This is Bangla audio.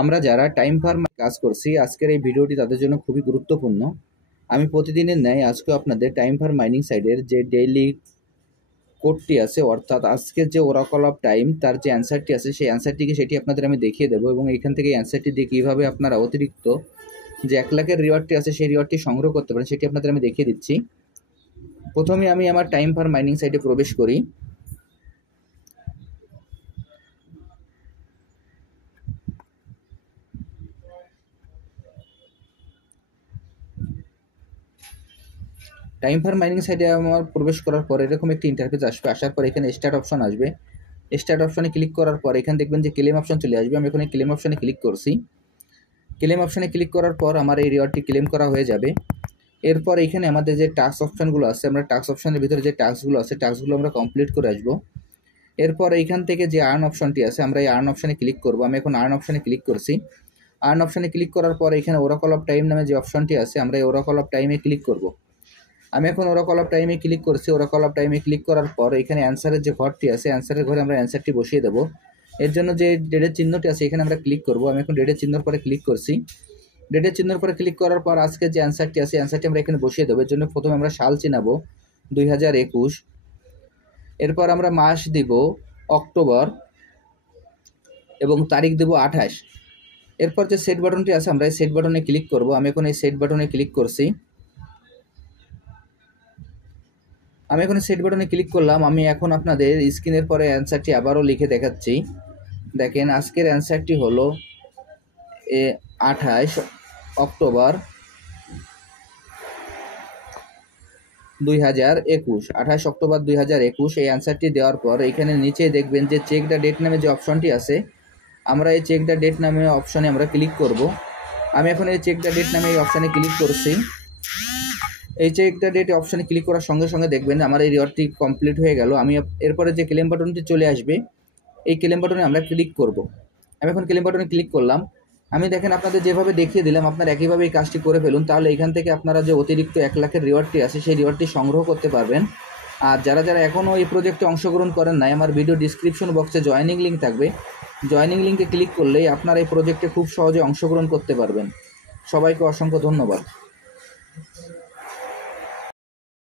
আমরা যারা টাইম ফার্মে কাজ করছি আজকের এই ভিডিওটি তাদের জন্য খুবই গুরুত্বপূর্ণ। আমি প্রতিদিনের ন্যায় আজকেও আপনাদের টাইম ফার্ম মাইনিং সাইডের যে ডেইলি কোডটি আছে, অর্থাৎ আজকের যে ওরাকল অফ টাইম তার যে অ্যান্সারটি আছে সেই অ্যান্সারটিকে সেটি আপনাদের আমি দেখিয়ে দেবো এবং এখান থেকে অ্যান্সারটি দিয়ে কীভাবে আপনারা অতিরিক্ত যে 1 লাখের রিওয়ার্ডটি আছে সেই রিওয়ার্ডটি সংগ্রহ করতে পারেন সেটি আপনাদের আমি দেখিয়ে দিচ্ছি। প্রথমে আমি আমার টাইম ফার্ম মাইনিং সাইটে প্রবেশ করি। টাইম ফার্ম মাইনিং সাইটে আমার প্রবেশ করার পর এরকম একটি ইন্টারফেস আসবে। আসার পর এখানে স্টার্ট অপশন আসবে। স্টার্ট অপশনে ক্লিক করার পর এখানে দেখবেন যে ক্লেম অপশন চলে আসবে। আমি এখানে ক্লেম অপশনে ক্লিক করছি। ক্লেম অপশনে ক্লিক করার পর আমার এই রিওয়ার্ডটি ক্লেম করা হয়ে যাবে। এরপর এখানে আমাদের যে টাস্ক অপশনগুলো আছে, আমরা টাস্ক অপশনের ভিতরে যে টাস্কগুলো আছে টাস্কগুলো আমরা কমপ্লিট করে আসবো। এরপর এইখান থেকে যে আর্ন অপশনটি আছে আমরা এই আর্ন অপশনে ক্লিক করব। আমি এখন আর্ন অপশনে ক্লিক করছি। আর্ন অপশনে ক্লিক করার পর এখানে ওরাকল অফ টাইম নামে যে অপশনটি আছে আমরা এই ওরাকল অফ টাইমে ক্লিক করব। আমি এখন ওরাকল অফ টাইমে ক্লিক করছি। ওরাকল অফ টাইমে ক্লিক করার পর এখানে অ্যান্সারের যে ঘরটি আছে অ্যান্সারের ঘরে আমরা অ্যান্সারটি বসিয়ে দেবো। এর জন্য যে ডেটের চিহ্নটি আছে এখানে আমরা ক্লিক করব। আমি এখন ডেটের চিহ্নর পরে ক্লিক করছি। ডেটের চিহ্নর পরে ক্লিক করার পর আজকে যে অ্যান্সারটি আছে অ্যান্সারটি আমরা এখানে বসিয়ে দেবো। এর জন্য প্রথমে আমরা সাল চিনাবো 2021। এরপর আমরা মাস দিব অক্টোবর এবং তারিখ দেব 28। এরপর যে সেট বাটনটি আছে আমরা এই সেট বাটনে ক্লিক করব। আমি এখন এই সেট বাটনে ক্লিক করছি। আমি এখন সেট বাটনে ক্লিক করলাম। আমি এখন আপনাদের স্ক্রিনের পরে অ্যান্সারটি আবারও লিখে দেখাচ্ছি। দেখেন আজকের অ্যান্সারটি হলো 28 অক্টোবর 2021। 28 অক্টোবর 2021 এই অ্যান্সারটি দেওয়ার পর এখানে নিচে দেখবেন যে চেক দ্য ডেট নামে যে অপশনটি আছে আমরা এই চেক দ্য ডেট নামে অপশনে আমরা ক্লিক করব। আমি এখন এই চেক দ্য ডেট নামে এই অপশনে ক্লিক করছি। এই চেক দ্য ডেট অপশনে ক্লিক করার সঙ্গে সঙ্গে দেখবেন আমার এই রিওয়ার্ডটি কমপ্লিট হয়ে গেল। আমি এরপরে যে ক্লেম বাটনটি চলে আসবে এই ক্লেম বাটনে আমরা ক্লিক করব। আমি এখন ক্লেম বাটনে ক্লিক করলাম। আমি দেখেন আপনাদের যেভাবে দেখিয়ে দিলাম আপনারা একইভাবে এই কাজটি করে ফেলুন, তাহলে এখান থেকে আপনারা যে অতিরিক্ত 1 লাখের রিওয়ার্ডটি আছে সেই রিওয়ার্ডটি সংগ্রহ করতে পারবেন। আর যারা যারা এখনও এই প্রজেক্টে অংশগ্রহণ করেন নাই, আমার ভিডিও ডিসক্রিপশন বক্সে জয়েনিং লিঙ্ক থাকবে। জয়েনিং লিঙ্কে ক্লিক করলেই আপনারা এই প্রজেক্টে খুব সহজে অংশগ্রহণ করতে পারবেন। সবাইকে অসংখ্য ধন্যবাদ।